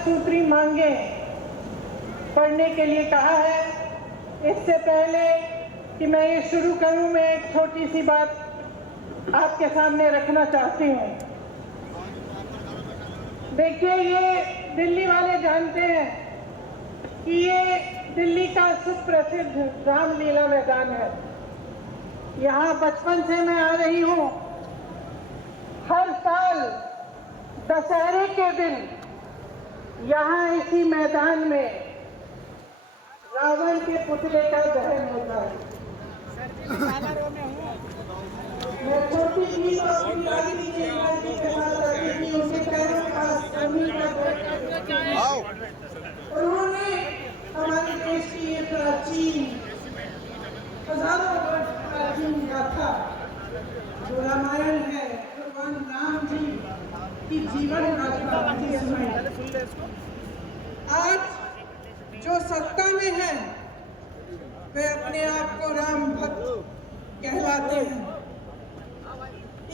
सूत्री मांगे पढ़ने के लिए कहा है। इससे पहले कि मैं ये शुरू करूं, मैं एक छोटी सी बात आपके सामने रखना चाहती हूँ। देखिए, ये दिल्ली वाले जानते हैं कि ये दिल्ली का सुप्रसिद्ध रामलीला मैदान है। यहाँ बचपन से मैं आ रही हूँ। हर साल दशहरे के दिन यहाँ इसी मैदान में रावण के पुतले का दहन होता है। मैं छोटी सी के साथ आती थी, उनके पैरों का उन्होंने हमारे देश की ये प्राचीन, हजारों वर्ष प्राचीन गाथा जो रामायण है, भगवान राम जी की जीवन गाथा आज जो सत्ता में है वे अपने आप को राम भक्त कहलाते हैं।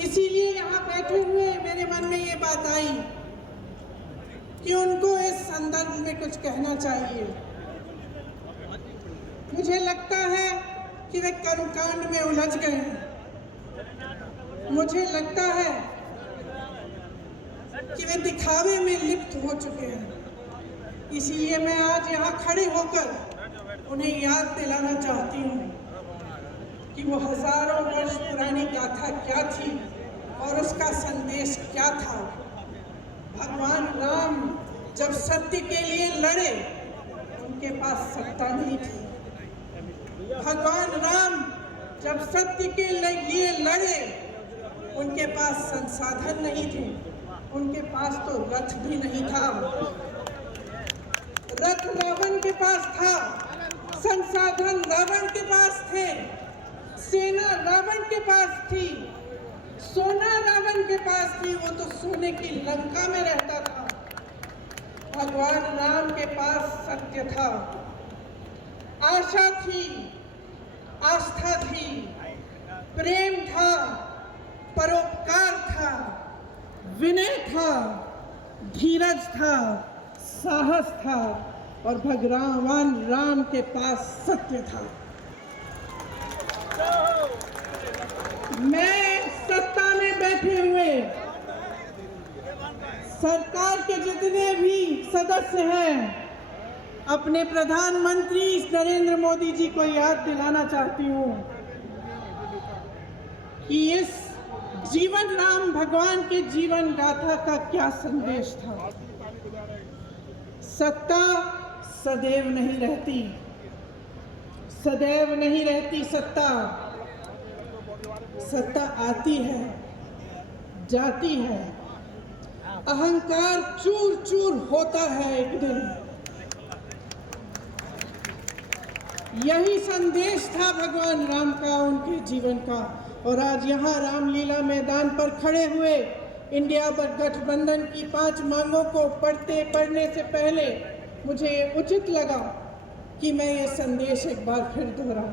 इसीलिए यहाँ बैठे हुए मेरे मन में ये बात आई कि उनको इस संदर्भ में कुछ कहना चाहिए। मुझे लगता है कि वे कर्मकांड में उलझ गए हैं। मुझे लगता है कि वे दिखावे में लिप्त हो चुके हैं। इसीलिए मैं आज यहाँ खड़े होकर उन्हें याद दिलाना चाहती हूँ कि वो हजारों वर्ष पुरानी गाथा क्या थी और उसका संदेश क्या था। भगवान राम जब सत्य के लिए लड़े, उनके पास सत्ता नहीं थी। भगवान राम जब सत्य के लिए लड़े, उनके पास संसाधन नहीं थे। उनके पास तो रथ भी नहीं था। रथ रावण के पास था, संसाधन रावण के पास थे, सेना रावण के पास थी, सोना रावण के पास थी। वो तो सोने की लंका में रहता था। भगवान राम के पास सत्य था, आशा थी, आस्था थी, प्रेम था, परोपकार था, विनय था, धीरज था, साहस था और भगवान राम के पास सत्य था। मैं सत्ता में बैठे हुए सरकार के जितने भी सदस्य हैं, अपने प्रधानमंत्री नरेंद्र मोदी जी को याद दिलाना चाहती हूँ कि इस जीवन राम भगवान के जीवन गाथा का क्या संदेश था। सत्ता सदैव नहीं रहती, सदैव नहीं रहती सत्ता। सत्ता आती है, जाती है, अहंकार चूर चूर होता है एक दिन। यही संदेश था भगवान राम का, उनके जीवन का। और आज यहाँ रामलीला मैदान पर खड़े हुए इंडिया गठबंधन की 5 मांगों को पढ़ने से पहले मुझे उचित लगा कि मैं ये संदेश एक बार फिर दोहराऊं।